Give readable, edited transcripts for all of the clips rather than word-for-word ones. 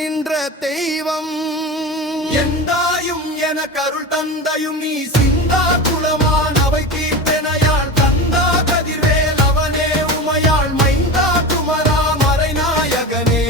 நின்ற தெய்வம். எந்தாயும் என கருள் தந்தையும் நீ சிந்தா குலமான் அவை தீர்த்தெனையாள் தந்தா கதிர்வேல் அவனே உமையாள் மைந்தா குமரா மறைநாயகனே.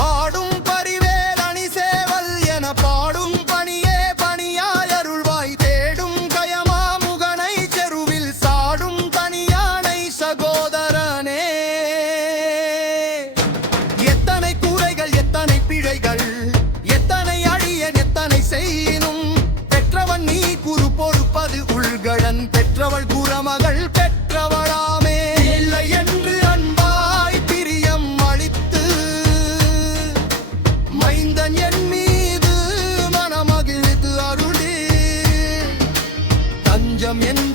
ஆடும் பரிவேல் அணி சேவல் என பாடும் பணியே பணியாய் அருள்வாய் தேடும் கயமா முகனை செருவில் சாடும் தனியானை சகோதரனே. எத்தனை கூரைகள் எத்தனை பிழைகள் எத்தனை அடியன் எத்தனை செய்யினும் பெற்றவன் நீ குரு பொறுப்பது உள்கடன் பெற்றவள் குரமகள் பெற்றவளாமே. இல்லை என்று அன்பாய் பிரியம் அளித்து மைந்தன் என் மீது மனமகிழ்ந்து அருளி தஞ்சம் என்